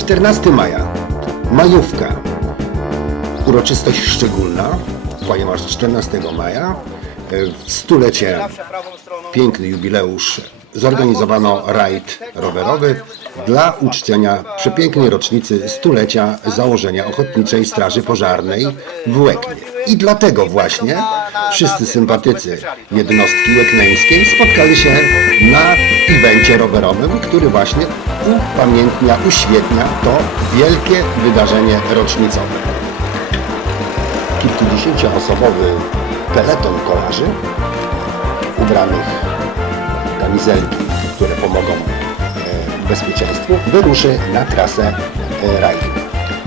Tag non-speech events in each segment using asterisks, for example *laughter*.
14 maja. Majówka. Uroczystość szczególna, ponieważ 14 maja e, w stulecie piękny jubileusz zorganizowano rajd rowerowy dla uczczenia przepięknej rocznicy stulecia założenia Ochotniczej Straży Pożarnej w Łeknie. I dlatego właśnie wszyscy sympatycy jednostki łekneńskiej spotkali się na evencie rowerowym, który właśnie upamiętnia, uświetnia to wielkie wydarzenie rocznicowe. Kilkudziesięcioosobowy peleton kolarzy ubranych w kamizelki, które pomogą e, bezpieczeństwu, wyruszy na trasę e, rajdu.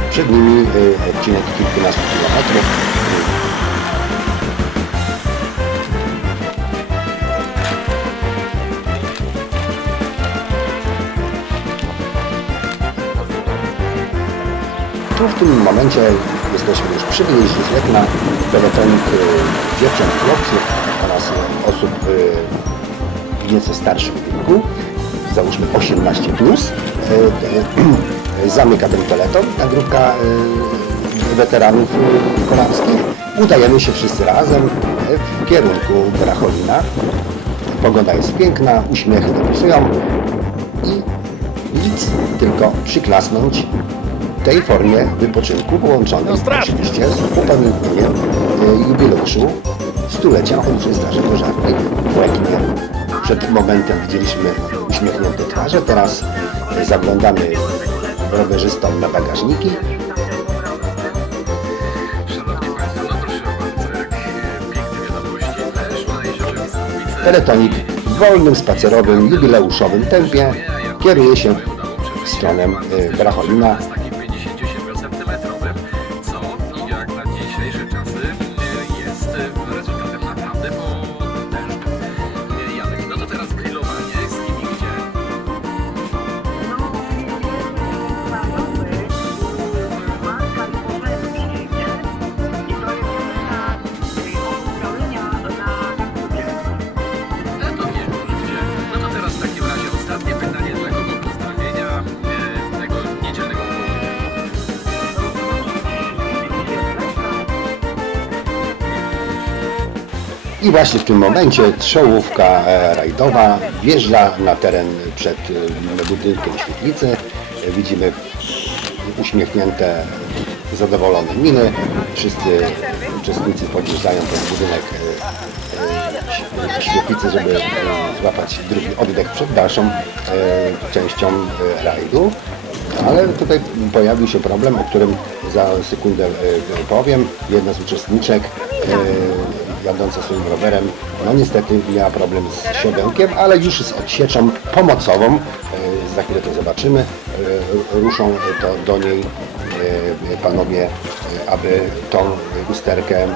Przed nimi e, odcinek kilkunastu kilometrów. W tym momencie jesteśmy już przy wyjeździe z Letna. Peletonik y, dziewcząt, chłopców oraz y, osób y, nieco starszych wieku, załóżmy 18 plus, zamyka ten peleton. Ta grupka weteranów kolarskich. Udajemy się wszyscy razem w kierunku Bracholina. Pogoda jest piękna, uśmiechy dopisują i nic, tylko przyklasnąć tej formie wypoczynku połączonej oczywiście z upamiętnieniem e, jubileuszu stulecia Straży Pożarnej w Łeknie. Przed momentem widzieliśmy uśmiechnięte twarze, teraz zaglądamy rowerzystom na bagażniki. No. Teletonik w wolnym, spacerowym, jubileuszowym tempie kieruje się w stronę e, Bracholina. I właśnie w tym momencie czołówka e, rajdowa wjeżdża na teren przed e, budynkiem świetlicy. Widzimy uśmiechnięte, zadowolone miny. Wszyscy uczestnicy podjeżdżają pod budynek e, świetlicy, żeby złapać drugi oddech przed dalszą częścią rajdu. Ale tutaj pojawił się problem, o którym za sekundę powiem. Jedna z uczestniczek jadąca swoim rowerem, no niestety miała problem z siodełkiem, ale już z odsieczą pomocową, e, za chwilę to zobaczymy, e, ruszą to do niej e, panowie, aby tą usterkę mm,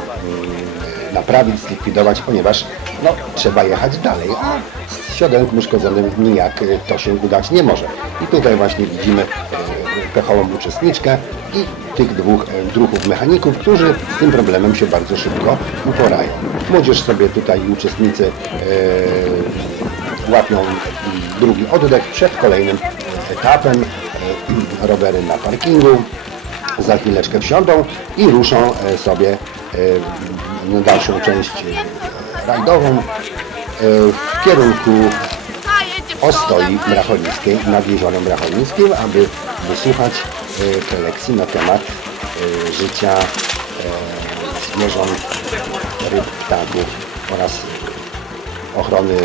naprawić, zlikwidować, ponieważ no, trzeba jechać dalej, a z siodełkiem uszkodzonym nijak to się udać nie może. I tutaj właśnie widzimy e, pechową uczestniczkę i tych dwóch e, druhów mechaników, którzy z tym problemem się bardzo szybko uporają. Młodzież sobie tutaj uczestnicy e, łapią drugi oddech przed kolejnym etapem. E, rowery na parkingu, za chwileczkę wsiądą i ruszą sobie na dalszą część rajdową w kierunku Ostoi Bracholińskiej nad Jeziorem Bracholińskim, aby wysłuchać e, prelekcji na temat e, życia e, zwierząt, ryb, ptaków oraz ochrony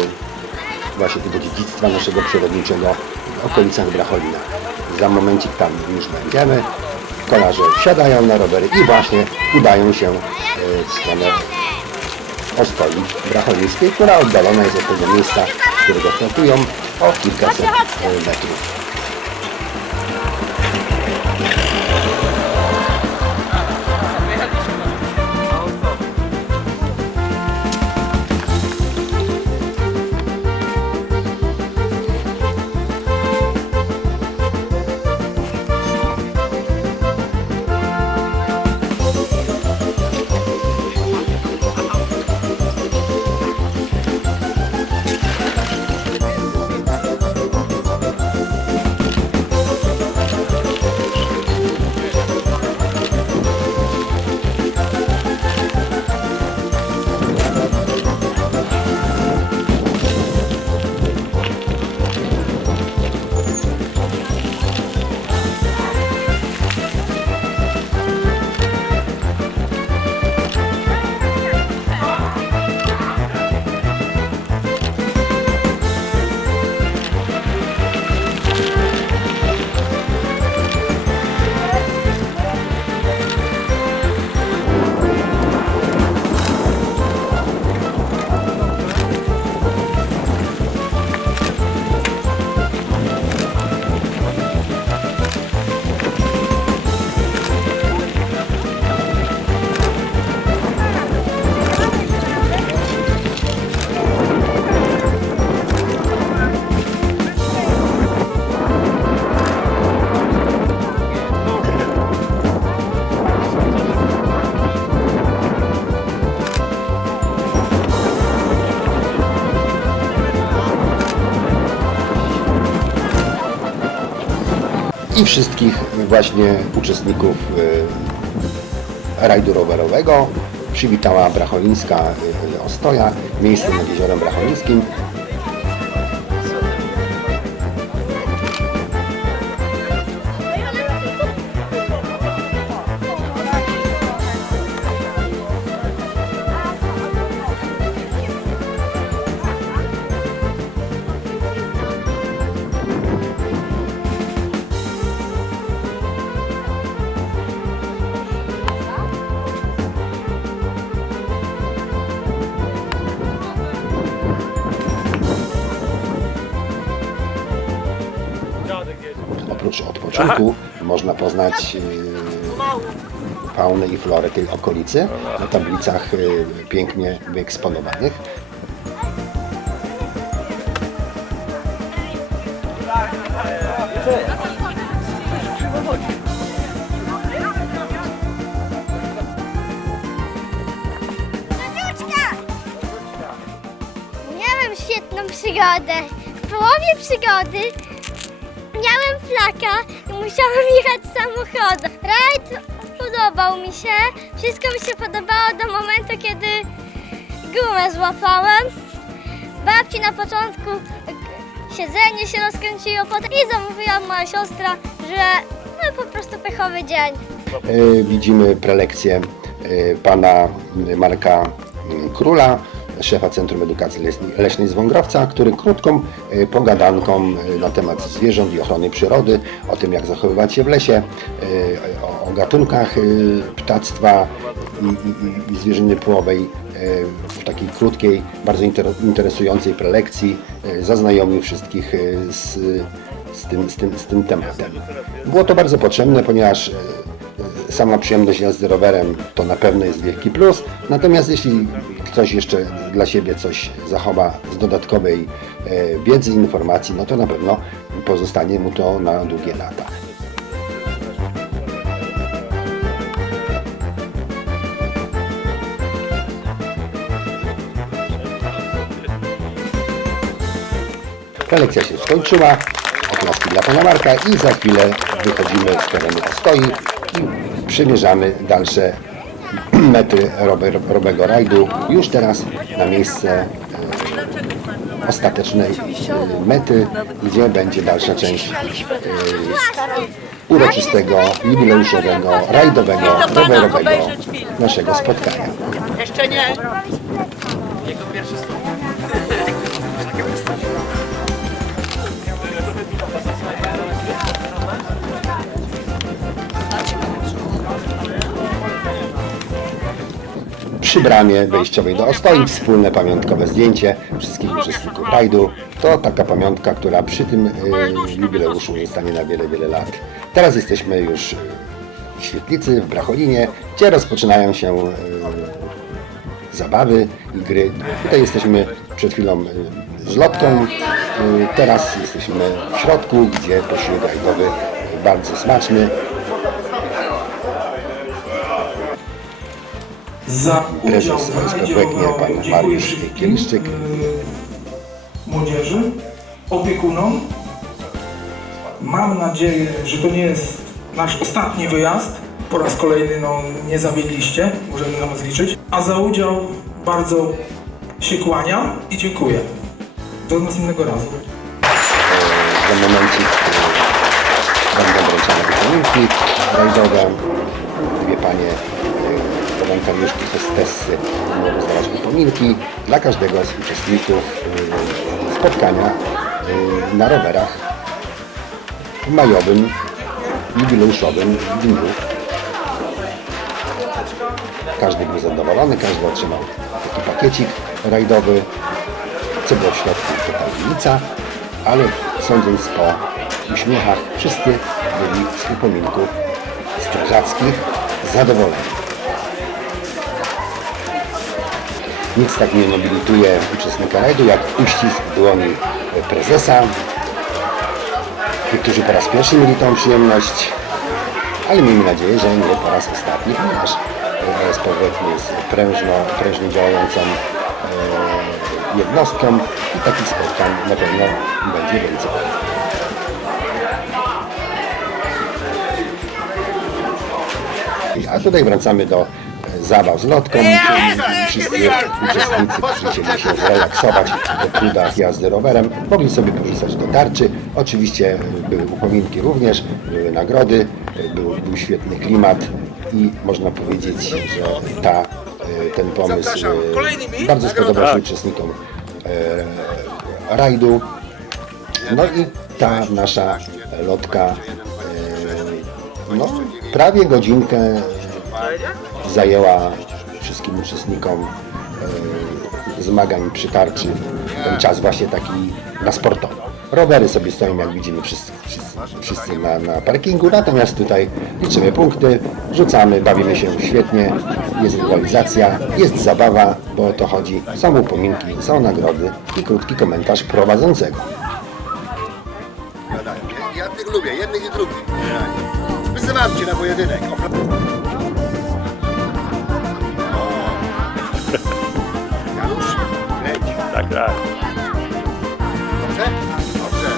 właśnie tego dziedzictwa naszego przyrodniczego w okolicach Bracholina. Za momencik tam już będziemy. Kolarze wsiadają na rowery i właśnie udają się w stronę Ostoi Bracholińskiej, która oddalona jest od tego miejsca, z którego startują o kilkaset metrów. I wszystkich właśnie uczestników e, rajdu rowerowego. Przywitała Bracholińska e, Ostoja, miejsce nad Jeziorem Bracholińskim. Odpoczynku można poznać e, faunę i florę tej okolicy na tablicach e, pięknie wyeksponowanych. Miałem świetną przygodę. W połowie przygody miałem flaka i musiałem *laughs* jechać samochodem. Rajd podobał mi się. Wszystko mi się podobało do momentu, kiedy gumę złapałem. Babci na początku siedzenie się rozkręciło potem i zamówiła moja siostra, że no, po prostu pechowy dzień. E, Widzimy prelekcję e, pana Marka mm, Króla, szefa Centrum Edukacji Leśnej- z Wągrowca, który krótką e, pogadanką e, na temat zwierząt i ochrony przyrody, o tym jak zachowywać się w lesie, e, o, gatunkach ptactwa i, i, i zwierzyny płowej w takiej krótkiej, bardzo inter- interesującej prelekcji zaznajomił wszystkich z, z, tym, z, tym, z tym tematem. Było to bardzo potrzebne, ponieważ sama przyjemność jazdy rowerem to na pewno jest wielki plus. Natomiast jeśli ktoś jeszcze dla siebie coś zachowa z dodatkowej e, wiedzy informacji, no to na pewno pozostanie mu to na długie lata. Prelekcja się skończyła, oklaski dla pana Marka i za chwilę wychodzimy z terenu Ostoi przymierzamy dalsze *clears throat* mety robego rajdu. Już teraz na miejsce e, ostatecznej e, mety, gdzie będzie dalsza część e, uroczystego, jubileuszowego, rajdowego, rowerowego naszego spotkania. Jeszcze nie. Jego pierwszy Przy bramie wejściowej do Ostoi wspólne pamiątkowe zdjęcie wszystkich uczestników rajdu. To taka pamiątka, która przy tym e, jubileuszu zostanie na wiele, wiele lat. Teraz jesteśmy już w Świetlicy, w Bracholinie, gdzie rozpoczynają się e, zabawy i gry. Tutaj jesteśmy przed chwilą e, z lotką, e, teraz jesteśmy w środku, gdzie posiłek rajdowy bardzo smaczny. Prezes w rajdzie OSP PEKnie, pan Mariusz Kieliszczyk. y, młodzieży, opiekunom. Mam nadzieję, że to nie jest nasz ostatni wyjazd. Po raz kolejny no, nie zawiedliście, możemy na was liczyć. A za udział bardzo się kłaniam i dziękuję. Do następnego razu. za momencik e, będą wręczone wypominki rajdowe. Dwie panie e, wolontariuszki, hostessy będą rozdawać wypominki dla każdego z uczestników e, spotkania e, na rowerach w majowym, jubileuszowym dniu. Każdy był zadowolony, każdy otrzymał taki pakiecik rajdowy. Co było w środku, to tajemnica, ale sądząc po uśmiechach, wszyscy byli z upominków strażackich zadowoleni. Nic tak nie nobilituje uczestnika rajdu jak uścisk dłoni prezesa. Niektórzy po raz pierwszy mieli tą przyjemność, ale miejmy nadzieję, że nie po raz ostatni, ponieważ ASPW jest prężno, prężnie działającą e, jednostką i takich spotkań na pewno będzie więcej. A tutaj wracamy do zabaw z lotką, wszyscy uczestnicy, którzy chcieli się zrelaksować w trudach jazdy rowerem, mogli sobie korzystać do tarczy. Oczywiście były upominki również, były nagrody, był, był świetny klimat i można powiedzieć, że ta, e, ten pomysł e, bardzo spodobał się uczestnikom e, rajdu. No i ta nasza lotka no, prawie godzinkę zajęła wszystkim uczestnikom e, zmagań przy tarczy ten czas właśnie taki na sportowy. Rowery sobie stoją, jak widzimy, wszyscy, wszyscy, wszyscy na, na parkingu, natomiast tutaj liczymy punkty, rzucamy, bawimy się świetnie, jest rywalizacja, jest zabawa, bo o to chodzi, są upominki, są nagrody i krótki komentarz prowadzącego. Ja tych lubię, jednych i drugich. Wyzywam cię na pojedynek. Tak, tak. Dobrze? Dobrze.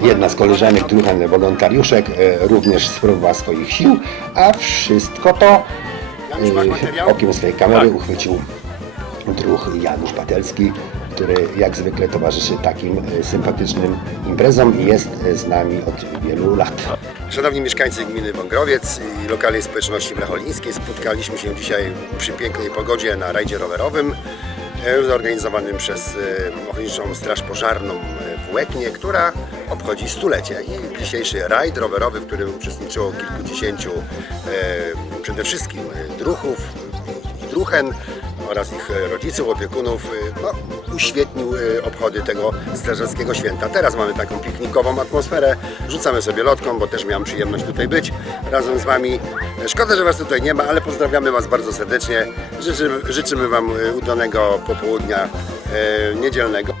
Jedna z koleżanek, druhen wolontariuszek, e, również spróbowała swoich sił, a wszystko to Janusz, masz e, materiał? okiem swojej kamery uchwycił druh Janusz Patelski, który jak zwykle towarzyszy takim e, sympatycznym imprezom i jest e, z nami od wielu lat. Szanowni mieszkańcy gminy Wągrowiec i lokalnej społeczności bracholińskiej, spotkaliśmy się dzisiaj przy pięknej pogodzie na rajdzie rowerowym zorganizowanym przez e, Ochotniczą Straż Pożarną e, w Łeknie, która obchodzi stulecie. I dzisiejszy rajd rowerowy, w którym uczestniczyło kilkudziesięciu e, przede wszystkim e, druhów, i druchen oraz ich e, rodziców, opiekunów e, no, uświetnił e, obchody tego strażackiego święta. Teraz mamy taką piknikową atmosferę, rzucamy sobie lotką, bo też miałem przyjemność tutaj być razem z Wami. Szkoda, że Was tutaj nie ma, ale pozdrawiamy Was bardzo serdecznie. Życzymy, życzymy Wam udanego popołudnia niedzielnego.